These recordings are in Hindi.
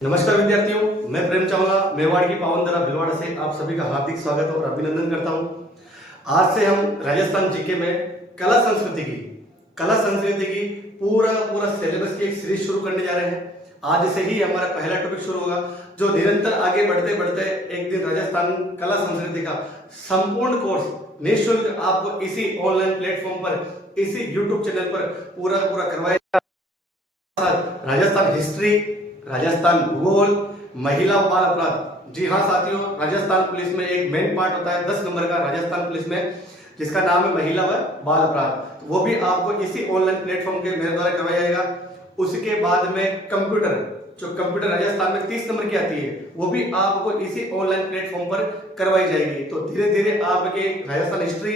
नमस्कार विद्यार्थियों, मैं प्रेम चावला मेवाड़ की पावन धरा भिलवाड़ा से आप सभी का हार्दिक स्वागत और अभिनंदन करता हूं। आज से हम राजस्थान जीके में कला संस्कृति की पूरा सिलेबस की एक सीरीज शुरू करने जा रहे हैं। आज से ही हमारा पहला टॉपिक शुरू होगा, जो निरंतर आगे बढ़ते बढ़ते एक दिन राजस्थान कला संस्कृति का संपूर्ण कोर्स निःशुल्क आपको इसी ऑनलाइन प्लेटफॉर्म पर, इसी यूट्यूब चैनल पर पूरा करवाएगा। राजस्थान हिस्ट्री, राजस्थान भूगोल, महिला बाल अपराध। जी हाँ साथियों, राजस्थान पुलिस में एक मेन पार्ट होता है 10 नंबर का राजस्थान पुलिस में, जिसका नाम है महिला व बाल अपराध। वो भी आपको इसी ऑनलाइन प्लेटफॉर्म के मेरे द्वारा करवाया जाएगा। उसके बाद में कंप्यूटर, जो कंप्यूटर राजस्थान में 30 नंबर की आती है, वो भी आपको इसी ऑनलाइन प्लेटफॉर्म पर करवाई जाएगी। तो धीरे धीरे आपके राजस्थान हिस्ट्री,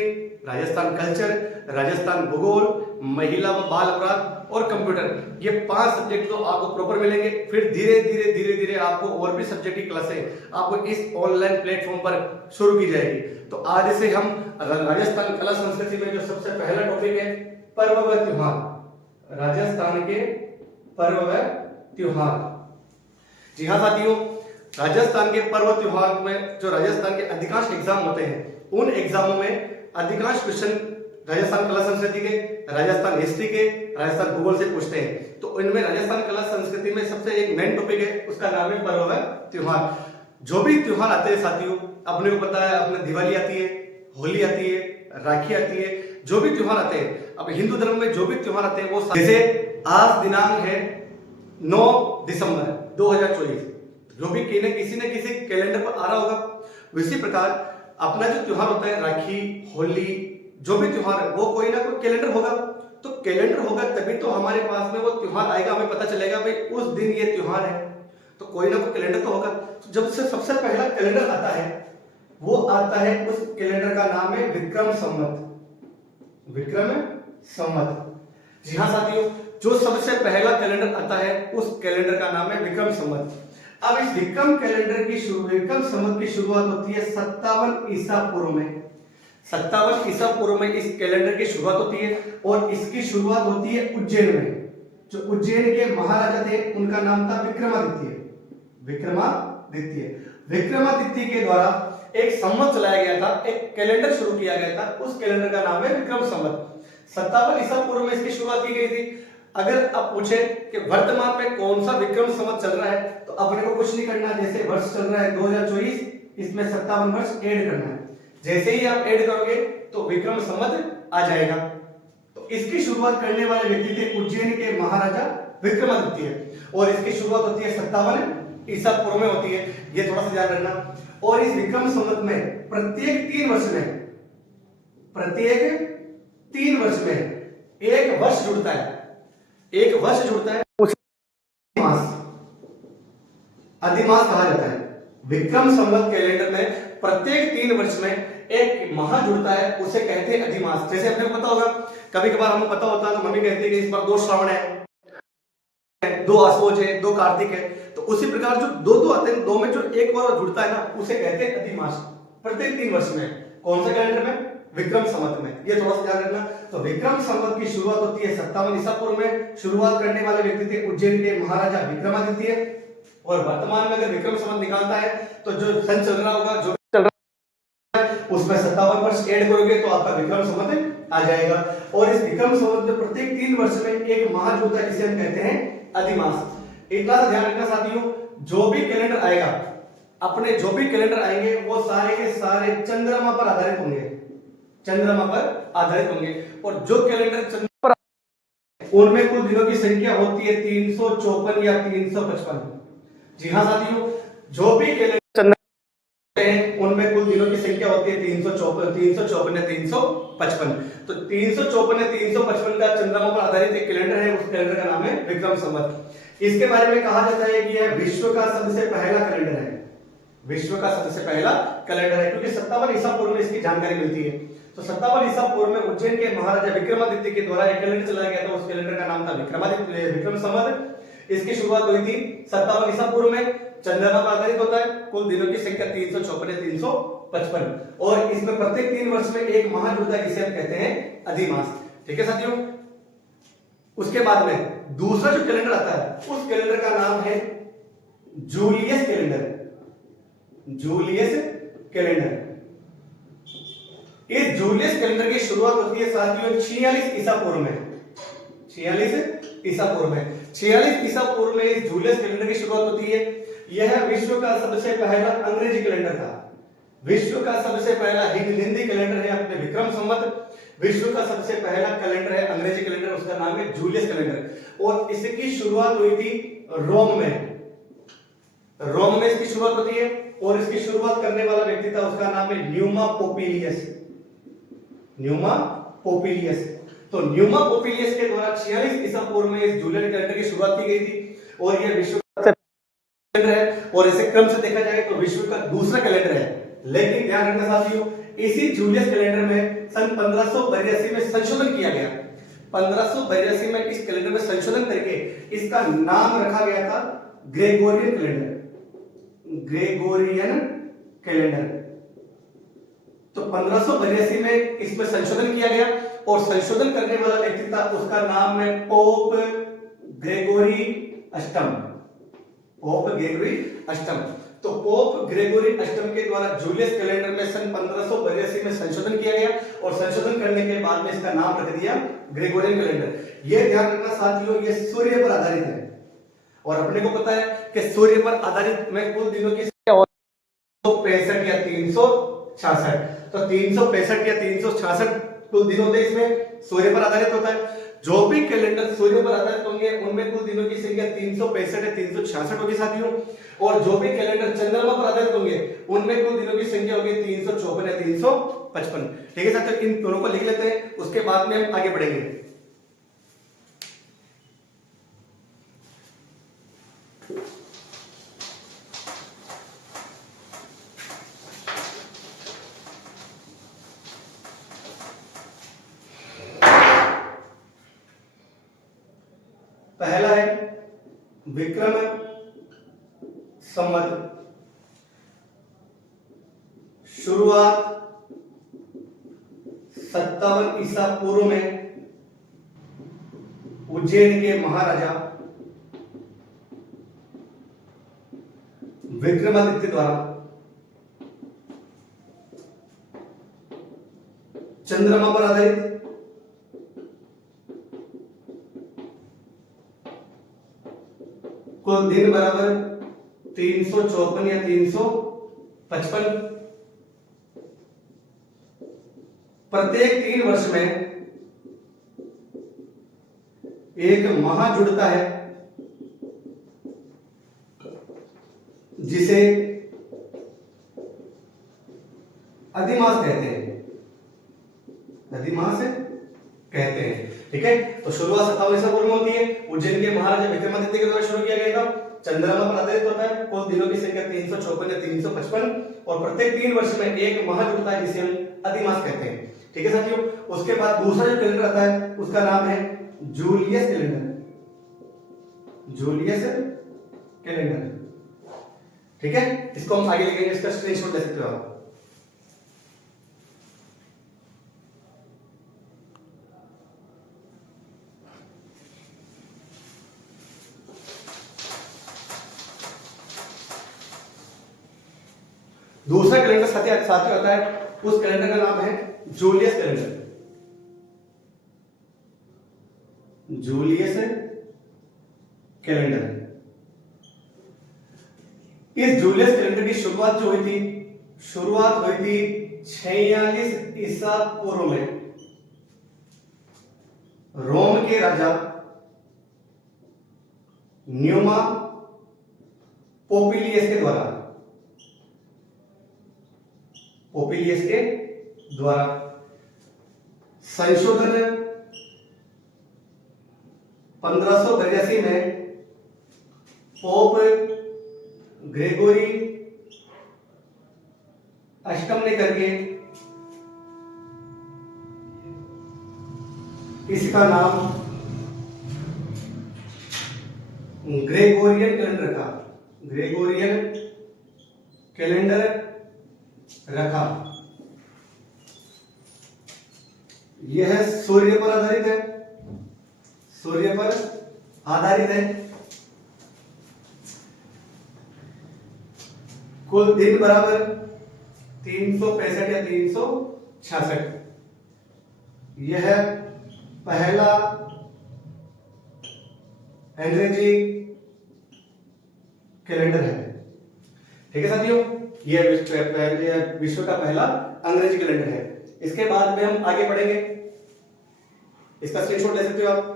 राजस्थान कल्चर, राजस्थान भूगोल, महिला व बाल अपराध और कंप्यूटर, ये 5 सब्जेक्ट तो आपको प्रॉपर मिलेंगे। फिर धीरे धीरे आपको और भी सब्जेक्ट की क्लासें आपको इस ऑनलाइन प्लेटफॉर्म पर शुरू की जाएगी। तो आज से हम राजस्थान कला संस्कृति में जो सबसे पहला टॉपिक है, पर्व व त्योहार। राजस्थान के पर्व व त्योहार। जी हाँ साथियों, राजस्थान के पर्व त्योहार में जो राजस्थान के अधिकांश एग्जाम होते हैं, उन एग्जामों में अधिकांश क्वेश्चन राजस्थान कला संस्कृति के, राजस्थान हिस्ट्री के, राजस्थान भूगोल से पूछते हैं। तो इनमें राजस्थान कला संस्कृति में सबसे एक मेन टॉपिक है, उसका नाम है पर्व व त्योहार। जो भी त्योहार आते हैं साथियों, अपने को पता है, अपने दिवाली आती है, होली आती है, राखी आती है, जो भी त्योहार आते हैं, अब हिंदू धर्म में जो भी त्योहार आते हैं वो, जैसे आज दिनांक है 9 दिसंबर 2024, जो भी किसी न किसी कैलेंडर पर आ रहा होगा। उसी प्रकार अपना जो त्योहार होता है, राखी, होली, जो भी त्योहार है, वो कोई ना कोई कैलेंडर होगा। तो कैलेंडर होगा तभी तो हमारे पास में वो त्योहार आएगा, हमें पता चलेगा भाई उस दिन ये त्योहार है। तो कोई ना कोई कैलेंडर तो होगा। तो जब से सबसे पहला कैलेंडर आता है, वो आता है, उस कैलेंडर का नाम है विक्रम संवत। जी हाँ साथियों, जो सबसे पहला कैलेंडर आता है, उस कैलेंडर का नाम है विक्रम संवत। अब इस विक्रम संवत की शुरुआत होती है 57 ईसा पूर्व में। 57 ईसा पूर्व में इस कैलेंडर की शुरुआत होती है, और इसकी शुरुआत होती है उज्जैन में। जो उज्जैन के महाराजा थे, उनका नाम था विक्रमादित्य के द्वारा एक संवत चलाया गया था, एक कैलेंडर शुरू किया गया था। उस कैलेंडर का नाम है विक्रम संवत। 57 ईसा पूर्व में इसकी शुरुआत की गई थी। अगर आप पूछे कि वर्तमान में कौन सा विक्रम संवत चल रहा है, तो अपने को कुछ नहीं करना। जैसे वर्ष चल रहा है 2024, इसमें 57 वर्ष ऐड करना है। जैसे ही आप ऐड करोगे तो विक्रम संवत आ जाएगा। तो इसकी शुरुआत करने वाले व्यक्ति थे उज्जैन के महाराजा विक्रमादित्य, और इसकी शुरुआत होती है 57 ईसा पूर्व में होती है। ये थोड़ा सा ध्यान रखना। और इस विक्रम संवत में प्रत्येक 3 वर्ष में एक वर्ष जुड़ता है। उसे अधिमास कहा जाता है। विक्रम संवत कैलेंडर में प्रत्येक 3 वर्ष में एक माह जुड़ता है, उसे कहते हैं अधिमास। जैसे अपने को पता होगा, कभी कभार हमें पता होता है तो मम्मी कहती है कि इस बार 2 श्रावण है, 2 आश्वज है, 2 कार्तिक है। तो उसी प्रकार जो 2 आते हैं, 2 में जो एक बार जुड़ता है ना, उसे कहते हैं अधिमास। प्रत्येक 3 वर्ष में। कौन सा कैलेंडर में? विक्रम संवत में। ये थोड़ा सा ध्यान रखना। तो विक्रम संवत की शुरुआत होती है 57 ईसा पूर्व में। शुरुआत करने वाले व्यक्ति थे उज्जैन के महाराजा विक्रमादित्य। और वर्तमान में अगर विक्रम संवत निकालता है, तो जो सन चल रहा होगा, जो चल रहा है, उसमें 57 वर्ष ऐड करोगे तो आपका विक्रम संवत आ जाएगा। और इस विक्रम संवत में प्रत्येक 3 वर्ष में एक माह जुड़ता है, जिसे हम कहते हैं अधिमास। इतना सा ध्यान रखना साथियों, जो भी कैलेंडर आएगा, अपने जो भी कैलेंडर आएंगे, वो सारे के सारे चंद्रमा पर आधारित होंगे। और जो कैलेंडर चंद्रमा पर, उनमें कुल दिनों की संख्या होती है 354 या 355। जी हाँ साथियों, जो भी कैलेंडर उनमें कुल दिनों की संख्या होती है 354 या 355। तो 354 या 355 का चंद्रमा पर आधारित एक कैलेंडर है, उस कैलेंडर का नाम है विक्रम संवत। इसके बारे में कहा जाता है कि यह विश्व का सबसे पहला कैलेंडर है। क्योंकि 57 ईसा पूर्व में इसकी जानकारी मिलती है। तो 57 ईसा पूर्व में उज्जैन के महाराजा विक्रमादित्य के द्वारा एक कैलेंडर चलाया गया था। उस कैलेंडर का नाम था विक्रम संवत। इसकी शुरुआत हुई थी 57 ईसा पूर्व में। चंद्रमा पर आधारित होता है, कुल दिनों की संख्या 354 या 355, और इसमें प्रत्येक 3 वर्ष में एक माह जुड़ता है, जिसे हम कहते हैं अधिमास। ठीक है साथियों। उसके बाद में दूसरा जो कैलेंडर आता है, उस कैलेंडर का नाम है जूलियस कैलेंडर, जूलियस कैलेंडर। इस जूलियस कैलेंडर की शुरुआत होती है साथियों 46 ईसा पूर्व में, 46 ईसा पूर्व में, 46 ईसा पूर्व में इस जूलियस कैलेंडर की शुरुआत होती है। यह विश्व का सबसे पहला अंग्रेजी कैलेंडर था। विश्व का सबसे पहला हिंदी कैलेंडर है अपने विक्रम संवत। विश्व का सबसे पहला कैलेंडर है अंग्रेजी कैलेंडर, उसका नाम है जूलियस कैलेंडर और इसकी शुरुआत हुई थी रोम में। रोम में इसकी शुरुआत होती है और इसकी शुरुआत करने वाला व्यक्ति था, उसका नाम है न्यूमा पोपिलियस, न्यूमा पोपिलियस। तो न्यूमा पोपिलियस के द्वारा 46 ईसा पूर्व में इस जूलियन कैलेंडर की शुरुआत की गई थी और यह विश्व का कैलेंडर है और इसे क्रम से देखा जाए तो विश्व का दूसरा कैलेंडर है। लेकिन ध्यान रखना साथियों, इसी जूलियस कैलेंडर में सन 1582 में संशोधन किया गया। 1582 में इस कैलेंडर में संशोधन करके इसका नाम रखा गया था ग्रेगोरियन कैलेंडर, ग्रेगोरियन कैलेंडर। तो 1582 में इसमें संशोधन किया गया और संशोधन करने वाला व्यक्ति था, उसका नाम है पोप ग्रेगोरी अष्टम, पोप ग्रेगोरी अष्टम। तो पोप ग्रेगोरी अष्टम के द्वारा जूलियस कैलेंडर में सन 1582 में संशोधन किया गया और संशोधन करने के बाद में इसका नाम रख दिया ग्रेगोरियन कैलेंडर। यह ध्यान रखना साथियों, यह सूर्य पर आधारित है और अपने को पता है कि सूर्य पर आधारित में कुल दिनों की संख्या 365 या 366। तो 365 या 366 कुल दिन होते हैं, इसमें सूर्य पर आधारित होता है। जो भी कैलेंडर सूर्य पर आधारित होंगे उनमें कुल दिनों की संख्या 365 या 366 होगी साथियों, और जो भी कैलेंडर चंद्रमा पर आधारित होंगे उनमें कुल दिनों की संख्या होगी 354 या 355। ठीक है साथियों, इन दोनों को लिख लेते हैं, उसके बाद में हम आगे बढ़ेंगे। पहला है विक्रम संवत, शुरुआत 57 ईसा पूर्व में उज्जैन के महाराजा विक्रमादित्य द्वारा चंद्रमा पर आधारित कुल दिन बराबर 354 या 355। प्रत्येक 3 वर्ष में एक माह जुड़ता है जिसे अधिमास कहते हैं, अधिमास कहते हैं। ठीक है, तो शुरुआत 57 ईसा पूर्व में होती है, उज्जैन के महाराजा विक्रमादित्य के द्वारा शुरू किया गया था, चंद्रमा पर आधारित होता है, कुल दिनों की संख्या 354 या 355 और प्रत्येक 3 वर्ष में एक माह जुड़ता है जिसे हम अधिमास कहते हैं। ठीक है साथियों, उसके बाद दूसरा जो कैलेंडर आता है उसका नाम है जूलियस कैलेंडर, जूलियस कैलेंडर। ठीक है, इसको हम आगे लिखेंगे, इसका स्क्रीनशॉट ले सकते हो आप। दूसरा कैलेंडर साथ होता है, उस कैलेंडर का नाम है जूलियस कैलेंडर, जूलियस कैलेंडर। इस जूलियस कैलेंडर की शुरुआत जो हुई थी, शुरुआत हुई थी 46 ईसा पूर्व में रोम के राजा न्यूमा पोपिलियस के द्वारा, पोपिलियस के द्वारा संशोधन 1582 में पोप ग्रेगोरी अष्टम ने करके इसका नाम ग्रेगोरियन कैलेंडर रखा, ग्रेगोरियन कैलेंडर रखा। यह सूर्य पर आधारित है, सूर्य पर आधारित है। कुल दिन बराबर 365 या 366। यह पहला अंग्रेजी कैलेंडर है। ठीक है साथियों, यह विश्व का पहला अंग्रेजी कैलेंडर है। इसके बाद में हम आगे बढ़ेंगे, इसका स्क्रीनशॉट ले सकते हो आप।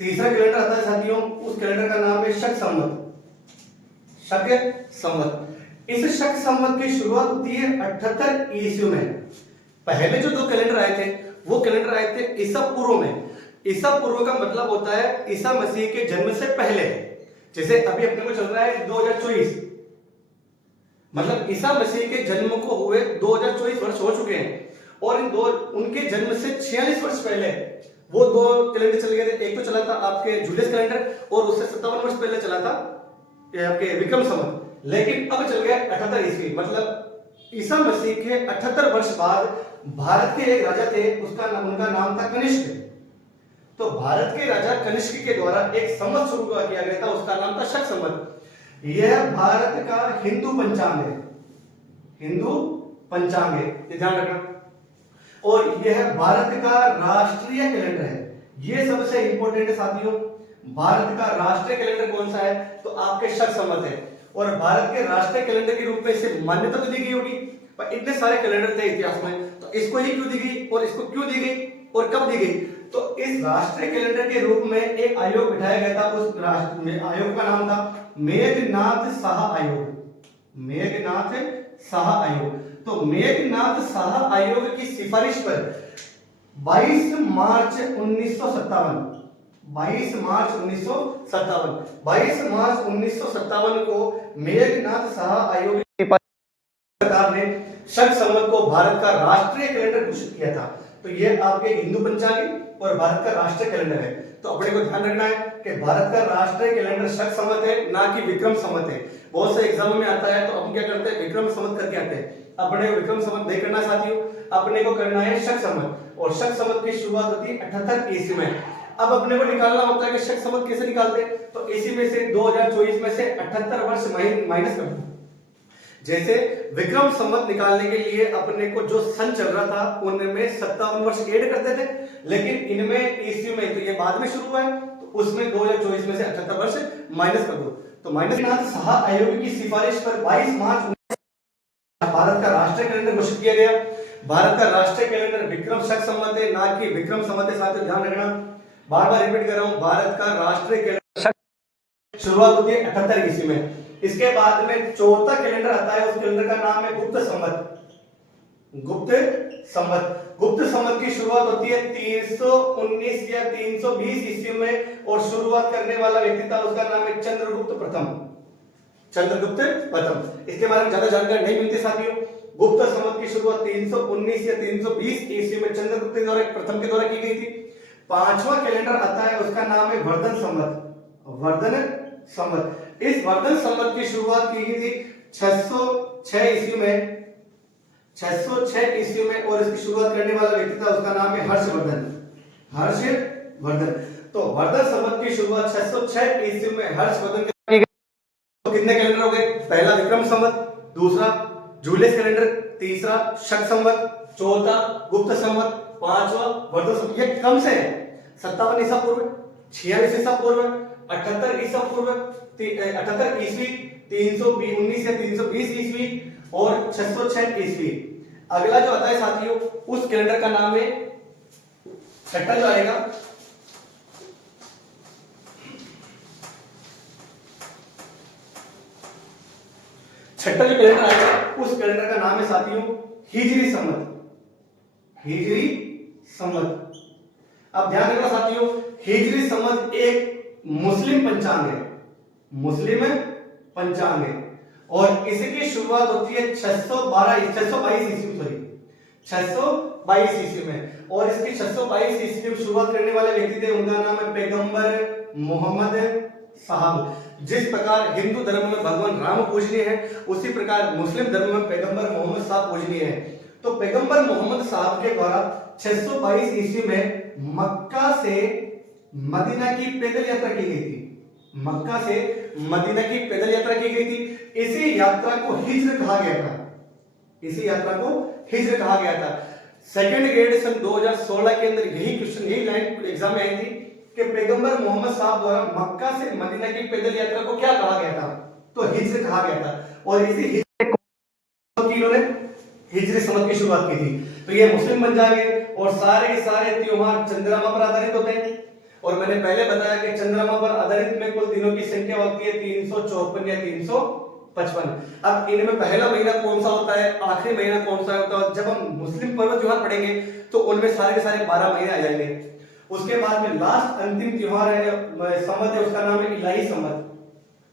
तीसरा कैलेंडर आता है साथियों, उस कैलेंडर का नाम है शक संवत। शक संवत, इस शक संवत की शुरुआत होती है 78 ईस्वी में। पहले जो दो कैलेंडर आए थे वो कैलेंडर आए थे ईसा पूर्व में। ईसा पूर्व का मतलब होता है ईसा मसीह के जन्म से पहले। जैसे अभी अपने को चल रहा है 2024, मतलब ईसा मसीह के जन्म को हुए 2024 वर्ष हो चुके हैं, और इन दो उनके जन्म से 46 वर्ष पहले वो दो कैलेंडर चले गए थे। एक तो चला था आपके जूलियस कैलेंडर, और उससे 57 वर्ष पहले चला था आपके विक्रम संवत। लेकिन अब चल गया 78 ईस्वी, मतलब ईसा मसीह के 78 वर्ष बाद भारत के एक राजा थे, उनका नाम था कनिष्क। तो भारत के राजा कनिष्क के द्वारा एक संवत शुरू किया गया था, उसका नाम था शक संवत। यह भारत का हिंदू पंचांग है, हिंदू पंचांग है, ध्यान रखना। और यह भारत का राष्ट्रीय कैलेंडर है। यह सबसे इंपॉर्टेंट है साथियों। भारत का राष्ट्रीय कैलेंडर कौन सा है? तो आपके शक संवत है। और भारत के राष्ट्रीय कैलेंडर के रूप में इसे मान्यता तो दी गई होगी, पर इतने सारे कैलेंडर थे इतिहास में, तो इसको ही क्यों दी गई और इसको क्यों दी गई और कब दी गई? तो इस राष्ट्रीय कैलेंडर के रूप में एक आयोग बिठाया गया था। उस आयोग का नाम था मेघनाथ साहा आयोग। मेघनाथ साहा आयोग। तो मेघनाथ साहा आयोग की सिफारिश पर 22 मार्च 1957 को मेघनाथ साहा आयोग सरकार ने शक संवत को भारत का राष्ट्रीय कैलेंडर घोषित किया था। तो ये आपके हिंदू पंचांग है और भारत का राष्ट्रीय कैलेंडर है। तो अपने को ध्यान रखना है कि भारत का राष्ट्रीय कैलेंडर शक संवत है, ना कि विक्रम संवत है। बहुत से एग्जाम में आता है तो हम क्या करते हैं, विक्रम संवत करके आते हैं। अपने को विक्रम संवत नहीं करना साथियों, अपने को करना है शक संवत। और शक संवत की शुरुआत होती है 78 ईस्वी में। अब अपने को निकालना होता है कि शक संवत कैसे निकालते हैं, तो इसी में से 2024 में से 78 वर्ष माइनस कर दो। जैसे विक्रम संवत निकालने के लिए अपने को जो सन चल रहा था उनमें 57 वर्ष ऐड करते थे, लेकिन इनमें ईस्वी में तो ये बाद में शुरू हुआ है, तो उसमें 2024 में से 78 वर्ष माइनस कर दो। तो मेघनाथ साहा आयोग की सिफारिश पर 22 मार्च भारत का राष्ट्रीय कैलेंडर घोषित किया गया। भारत का राष्ट्रीय कैलेंडर विक्रम शक संवत है, ना कि विक्रम संवत है साथियों, ध्यान रखना। बार बार रिपीट कर रहा हूं, भारत का राष्ट्रीय कैलेंडर शुरुआत होती है 78 ईस्वी में। इसके बाद में चौथा कैलेंडर आता है, उस कैलेंडर का नाम है गुप्त संवत। गुप्त संवत की शुरुआत होती है 319 या 320 ईस्वी में, और शुरुआत करने वाला व्यक्ति था, उसका नाम है चंद्रगुप्त प्रथम। इसके बारे में ज्यादा जानकारी नहीं मिलती साथियों। गुप्त संवत की शुरुआत 319 या 320 ईस्वी में चंद्रगुप्त प्रथम के द्वारा की गई थी। पांचवा कैलेंडर आता है, उसका नाम है वर्धन संवत। इस वर्धन संवत की शुरुआत की गई थी 606 ईस्वी में, 606 ईस्वी में, और इसकी शुरुआत करने वाला व्यक्ति था, उसका नाम है हर्षवर्धन। तो वर्धन संवत की शुरुआत 606 ईस्वी में हर्षवर्धन की गई। तो कितने कैलेंडर हो गए? पहला विक्रम संवत, दूसरा जूलियस कैलेंडर, तीसरा शक संवत, चौथा गुप्त संवत, पांचवा वर्धन संवत। ये कम से है 57 ईसा पूर्व, 46 ईसा पूर्व, 78 ईसा पूर्व, 78 ईस्वी, 319 या 320 ईस्वी और 606 ईस्वी। अगला जो आता है साथियों, उस कैलेंडर का नाम है, छठा जो आएगा, छठा जो कैलेंडर आएगा उस कैलेंडर का नाम है साथियों हिजरी संवत। अब ध्यान रखना साथियों, हिजरी संवत एक मुस्लिम पंचांग है, और इसकी शुरुआत होती है 622 ईस्वी में, और इसकी 622 ईस्वी में शुरुआत करने वाले व्यक्ति थे, उनका नाम है पैगंबर मोहम्मद साहब। जिस प्रकार हिंदू धर्म में भगवान राम पूजनीय है, उसी प्रकार मुस्लिम धर्म में पैगंबर मोहम्मद साहब पूजनीय है। तो पैगंबर मोहम्मद साहब के द्वारा 622 ईस्वी में मक्का से मदीना की पैदल यात्रा की गई थी। मक्का से मदीना की पैदल यात्रा की गई थी। इसी यात्रा को हिज्र कहा गया था। इसी यात्रा को हिज्र कहा गया था। सेकंड ग्रेड सन 2016 के अंदर यही क्वेश्चन, यही लाइन एग्जाम में आई थी कि पैगंबर मोहम्मद साहब द्वारा मक्का से मदीना की पैदल यात्रा को क्या कहा गया था? तो हिज्र कहा गया था। और इसी हिज्र को इन्होंने हिजरी संवत की शुरुआत की थी। तो ये मुस्लिम बन जाएंगे और सारे के सारे त्योहार चंद्रमा पर आधारित होते हैं। और मैंने पहले बताया कि चंद्रमा पर आधारित में कुल दिनों की संख्या होती है 354 या 355। अब इनमें पहला महीना कौन सा होता है, आखिरी महीना कौन सा होता है? जब हम मुस्लिम पर्व त्योहार पढ़ेंगे तो उनमें सारे के सारे 12 महीने आ जाएंगे। उसके बाद में लास्ट अंतिम त्योहार है, संवत है, उसका नाम है इलाही संवत।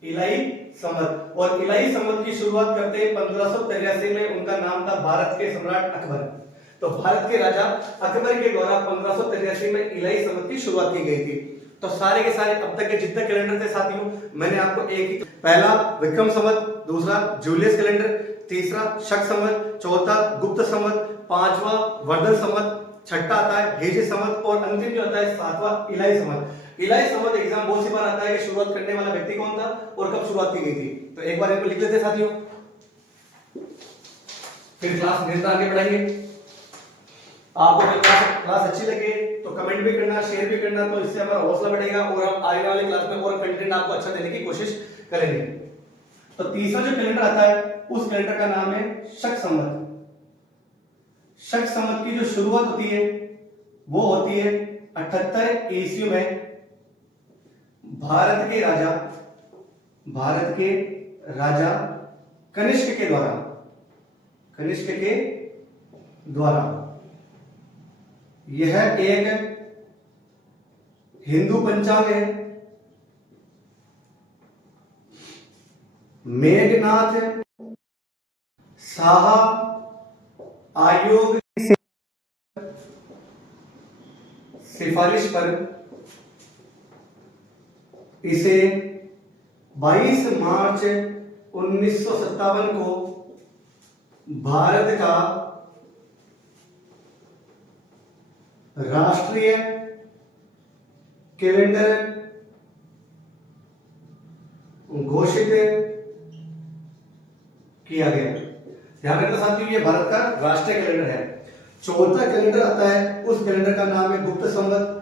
इलाही संवत। और इलाही संवत की शुरुआत करते हैं 1583 में। उनका नाम था भारत के सम्राट अकबर। तो भारत के राजा अकबर के द्वारा 1583 में इलाही संवत की शुरुआत की गई थी। तो सारे के सारे अब तक के जितने कैलेंडर थे साथियों, मैंने आपको एक ही, पहला विक्रम संवत, दूसरा जूलियस कैलेंडर, तीसरा शक संवत, चौथा गुप्त संवत, पांचवा वर्धन संवत, छठा आता है हिजरी संवत और अंतिम जो आता है सातवां इलाही संवत। इलाही संवत एग्जाम बहुत सी बार आता है कि शुरुआत करने वाला व्यक्ति कौन था और कब शुरुआत की गई थी। तो एक बार इनको लिख लेते साथियों, फिर क्लास निर्धारित आगे बढ़ाएंगे। आपको क्लास अच्छी लगे तो कमेंट भी करना, शेयर भी करना, तो इससे हमारा हौसला बढ़ेगा और हम आगे वाले क्लास में और कंटेंट आपको अच्छा देने की कोशिश करेंगे। तो तीसरा जो कैलेंडर आता है उस कैलेंडर का नाम है शक संवत। शक संवत की जो शुरुआत होती है वो होती है 78 ईस्वी में भारत के राजा कनिष्क के द्वारा यह एक हिंदू पंचांग है। मेघनाथ साहा आयोग की सिफारिश पर इसे 22 मार्च 1957 को भारत का राष्ट्रीय कैलेंडर घोषित किया गया। ध्यान रखना साथियों, ये भारत का राष्ट्रीय कैलेंडर है। चौथा कैलेंडर आता है, उस कैलेंडर का नाम है गुप्त संवत।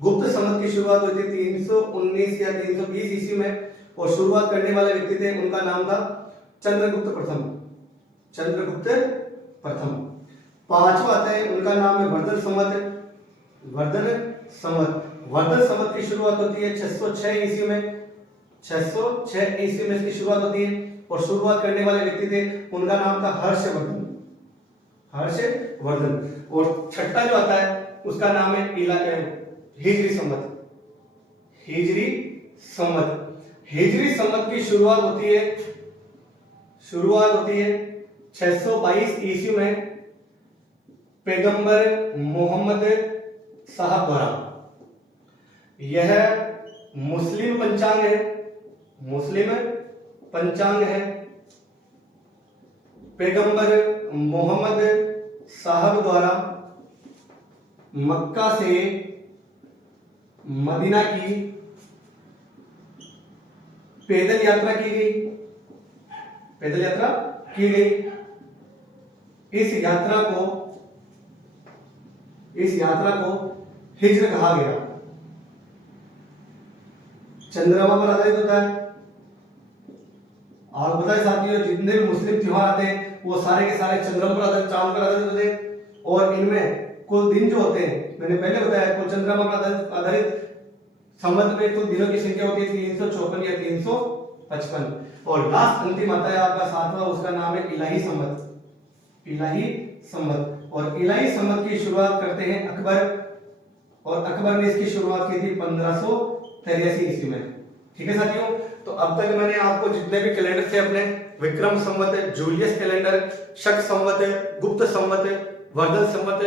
गुप्त संवत की शुरुआत हुई थी 319 या 320 ईस्वी में और शुरुआत करने वाले व्यक्ति थे, उनका नाम था चंद्रगुप्त प्रथम। पांचवा आता है, उनका नाम है वर्धन संवत की शुरुआत होती है 606 ईस्वी में। 606 ईस्वी में इसकी शुरुआत होती है और शुरुआत करने वाले व्यक्ति थे, उनका नाम था हर्षवर्धन। और छठा जो आता है उसका नाम है हिजरी संवत की शुरुआत होती है 622 ईस्वी में पैगंबर मोहम्मद साहब द्वारा। यह मुस्लिम पंचांग है। पैगंबर मोहम्मद साहब द्वारा मक्का से मदीना की पैदल यात्रा की गई। इस यात्रा को हिज्र कहा गया। चंद्रमा पर आधारित होता है। आप बताए साथियों, जितने भी मुस्लिम त्योहार आते हैं वो सारे के सारे चंद्रमा पर आधारित, चांद पर आधारित होते हैं। और इनमें कुल दिन जो होते हैं, मैंने पहले बताया, कुल चंद्रमा पर आधारित संवत में कुल दिनों की संख्या होती है 354 या 355। और लास्ट अंतिम आता है आपका सातवां, उसका नाम है इलाही संवत। और इलाही संवत की शुरुआत करते हैं अकबर, और अकबर ने इसकी शुरुआत की थी 1583 ईस्वी में। ठीक है साथियों, तो अब तक मैंने आपको जितने भी कैलेंडर थे अपने, विक्रम संवत, जूलियस कैलेंडर, शक संवत, गुप्त संवत, वर्धन संवत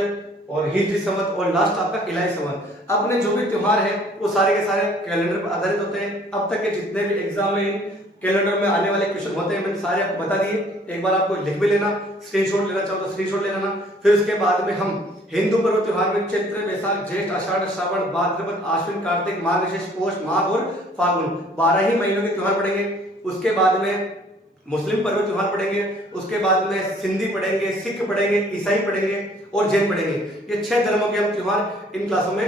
और हिजरी संवत और लास्ट आपका इलाही संवत। अपने जो भी त्योहार है वो सारे के सारे कैलेंडर पर आधारित होते हैं। अब तक के जितने भी एग्जाम में कैलेंडर में आने वाले क्वेश्चन होते हैं मैंने सारे आपको बता दिए। एक बार आपको लिख भी लेना, स्क्रीनशॉट लेना चाहो तो स्क्रीनशॉट ले लेना। फिर उसके बाद में हम हिंदू पर्व त्योहार में चैत्र, वैशाख, ज्येष्ठ, आषाढ़, श्रावण, भाद्रपद, आश्विन, कार्तिक, मार्गशीर्ष, पौष, माघ और फाल्गुन 12 ही महीनों के त्योहार पढ़ेंगे। उसके बाद में मुस्लिम पर्व त्योहार पढ़ेंगे, उसके बाद में सिंधी पढ़ेंगे, सिख पढ़ेंगे, ईसाई पढ़ेंगे और जैन पढ़ेंगे। ये 6 धर्मों के हम त्योहार इन क्लासों में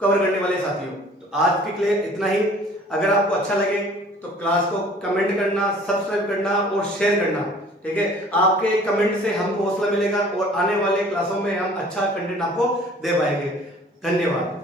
कवर करने वाले साथियों। तो आज के लिए इतना ही। अगर आपको अच्छा लगे तो क्लास को कमेंट करना, सब्सक्राइब करना और शेयर करना, ठीक है। आपके कमेंट से हमको हौसला मिलेगा और आने वाले क्लासों में हम अच्छा कंटेंट आपको दे पाएंगे। धन्यवाद।